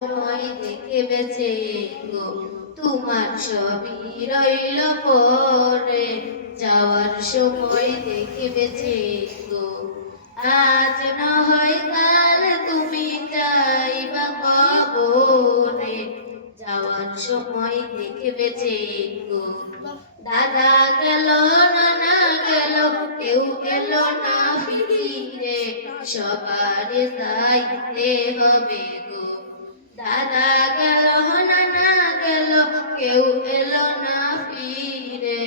সময় দেখে বেঁচে গো তোমার সবই রইল পরে যাওয়ার সময় দেখে বেঁচে গো আজ না হয় কাল তুমি যাইবা কবরে যাওয়ার সময় দেখে বেঁচে গো দাদা গেল নানা গেল কেউ এলো না ফিরে সবার যাইতে হবে গো দাদা গেল নানা গেল কেউ এলো না ফিরে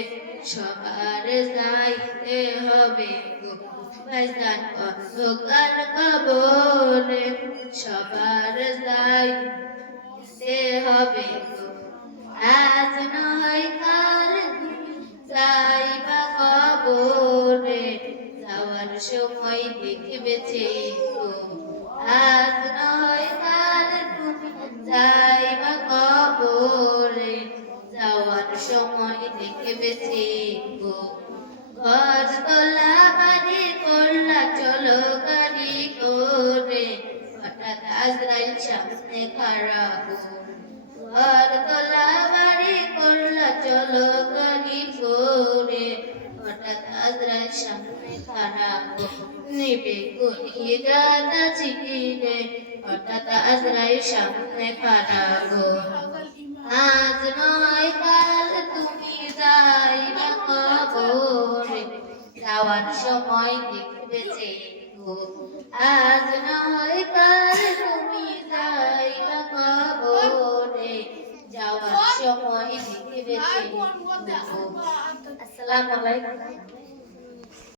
সবার যাইতে হবে গো ভাইজান অন্ধকার কবরে সবার যাইতে হবে গো আজ নয় কাল যাইবা কবরে যাওয়ার সময় দেখে বেঁচে গো আজ নয় কাল তুমি যাইবা কবরে যাওয়ার সময় দেখে বেঁচে গো ঘর তোলা বাড়ি করলা চলো গাড়ি করে হঠাৎ আজরাইল সামনে খাড়া গো ঘর তোলা বাড়ি করলা চলো গাড়ি করে হঠাৎ আজরাইল সামনে খাড়া গো নিবে গলিয়ে গাদা চিকিরে হঠাৎ আজরাইল সামনে খাড়া গো আজ নয় কাল তুমি যাইবা কবরে যাওয়ার সময় দেখবে যে গো আজ নয় কাল তুমি যাইবা কবরে যাওয়ার সময় দেখবে যে গো আসসালামু আলাইকুম।